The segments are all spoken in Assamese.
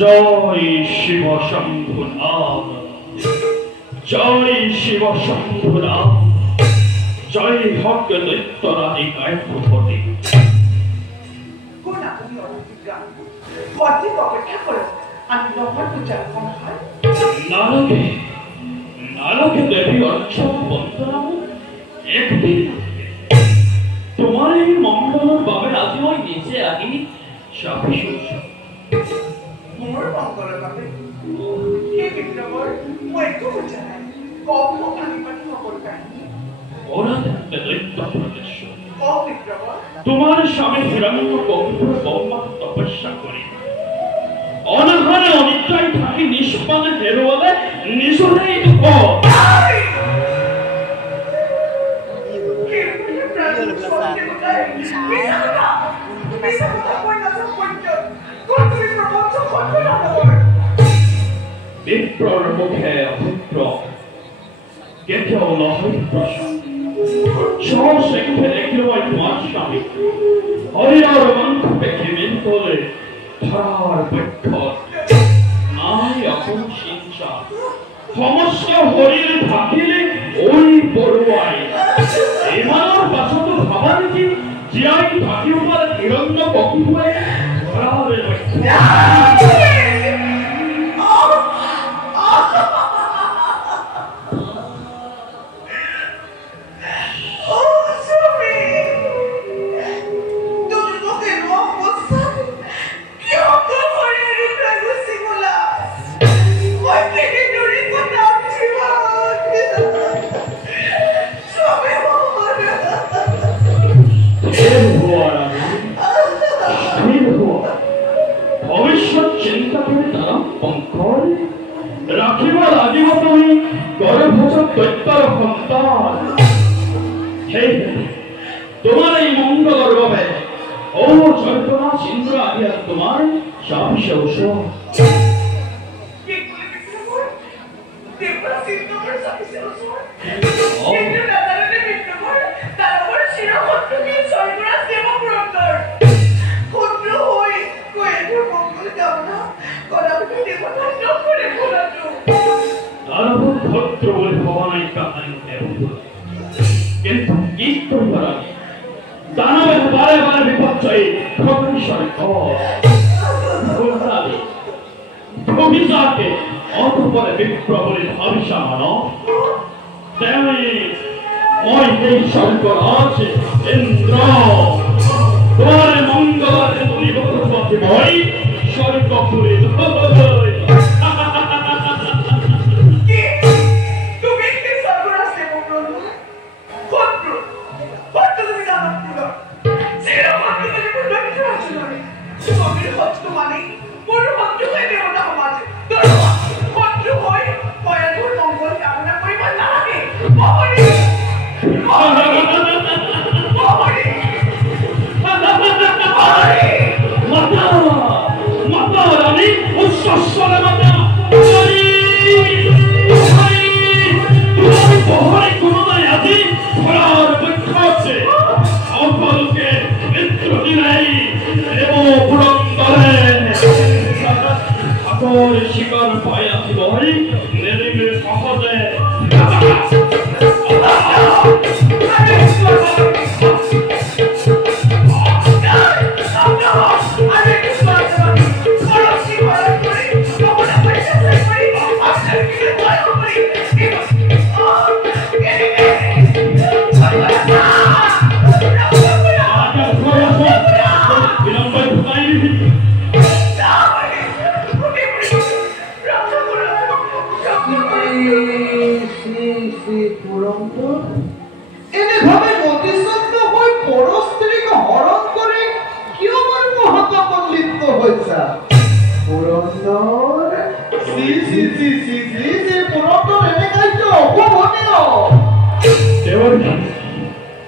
জয় শিব শম্ভুনাথ, জয় শিব শম্ভুনাথ, জয় হক দৈত্যরানী গায়ত্রী। নারকে দেবী অর্চন বন্দনা একদিন তোমার এই মঙ্গলের বাবে আজি মই নিজে আহি সাপিছো মোৰ মঙ্গলৰ বাবে এই বিপ্লৱৰ মই একো বুজা নাই। কম পানী পানী সকল কাহিনী তোমার স্বামী হিরণ্য গম্ভীর ব্রহ্মা তপস্যা করি অনাহারে অনিদ্রায় থাকি নিষ্পাদে হেরোয়ালে নিজেই দুঃখ বিপ্রর মুখে অভিপ্র কেউ নহয় প্রসাদ সহসেক্ষে দেখিল তোমার স্বামী হরিহর মন্ত্রকে ঘিমিন তোলে ধরার বৈক্ষ নাই অপন সিংসা সমস্ত হরির থাকিলে ওই পড়ুয়াই এমানৰ পাছতো ভাবা নেকি জীয়াই থাকিব পাৰে হিৰণ্য কপিপুৱে ধৰাৰ বৈক্ষ তোমার এই মঙ্গলের ভাবে ও চৈতন্য সিন্ধু আহিয়া তোমার সাপিসে উৎস ভদ্র বলে ভবানাই কাহানি কিন্তু কি করিবার দানবের বারে বারে বিপর্যয় প্রকৃষণে ভূমিকাকে অতপরে বিপ্রবলে ভাবিসা মানব তেমনি ওই এই শঙ্কর আছে ইন্দ্র তোমার মঙ্গলারে তুমি বক্রপতি মই স্বর্গ পুরে শিকার পায় আছি বহাই নেমে সহজে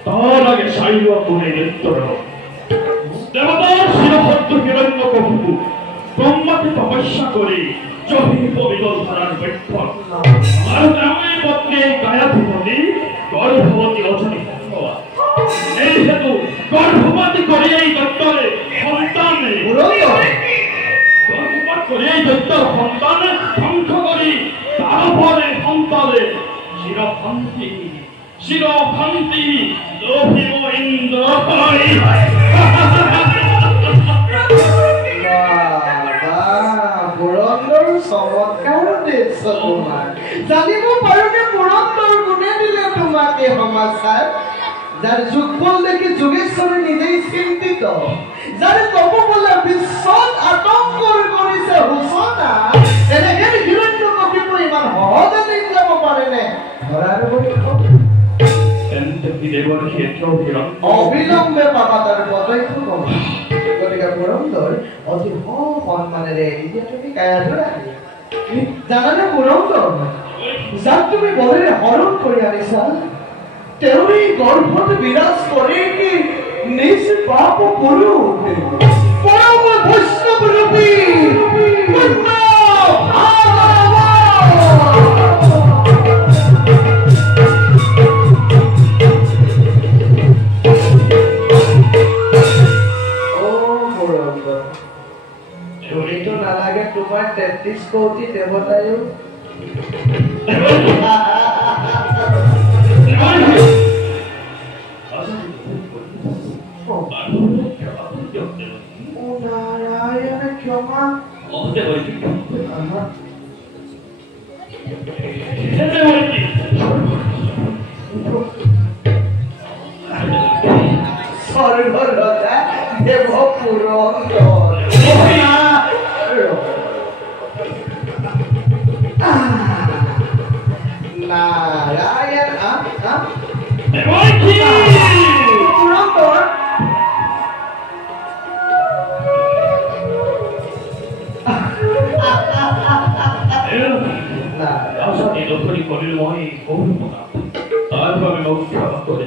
তার আগে সাইবা করে নিত্য দেবতার শিরোহত ভক্ত হিরণ্যকশিপু ব্রহ্মাকে তপস্যা করে জহির বিদল ধারার বৈঠক আর তেমনই পত্নী গায়াধিপতি গর্ভবতী রজনী হওয়া এই হেতু গর্ভবতী করে এই দত্তরে সন্তান গর্ভপাত করে এই দত্তর সন্তান ধ্বংস করি তারপরে সন্তানে চিরভান্তি লোভিব ইন্দ্র চমৎকাৰ দেখছ তোমাৰ জানিব পাৰোঁতে পুৰন্দৰ কোনে দিলে তোমাকে সমাচাৰ যাৰ যুগফল দেখি যোগেশ্বৰী নিজেই চিন্তিত যাৰ তপবলে বিশ্বত আতংকৰ কৰিছে সূচনা তেনেকৈ হিৰণ্যকশিপু ইমান সহজে নি যাব পাৰেনে ধৰাৰ অবিলম্বে পাবা তাৰ পদক্ষেপ কম গতিকে পুৰন্দৰ অতি সন্মানেৰে এৰি দিয়া তুমি কায়াধৰা জানানে পুৰন্দৰ যাক তুমি বলেৰে হৰণ কৰি আনিছা তেওঁই গৰ্ভত বিৰাজ কৰে কি নিজ পাপ পুৰু পৰম বৈষ্ণৱ ৰূপী নালাগে তোমাৰ 33 কোটি দেৱতায়ো নারায়ণ ক্ষমা সর্বরতা দেব পুরন্দর নারায়ণ পুরন্দর লক্ষণী করিল মহে গৌরবনা তারপর আমি মুক্ত করে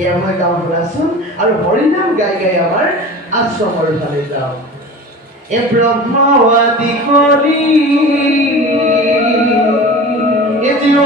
এয়া মই গাঁও শুনাচোন আৰু হৰিনাম গাই গাই আমাৰ আশ্ৰমৰ ফালে যাওঁ। এ ব্ৰহ্ম আদি কৰি এ জীৱ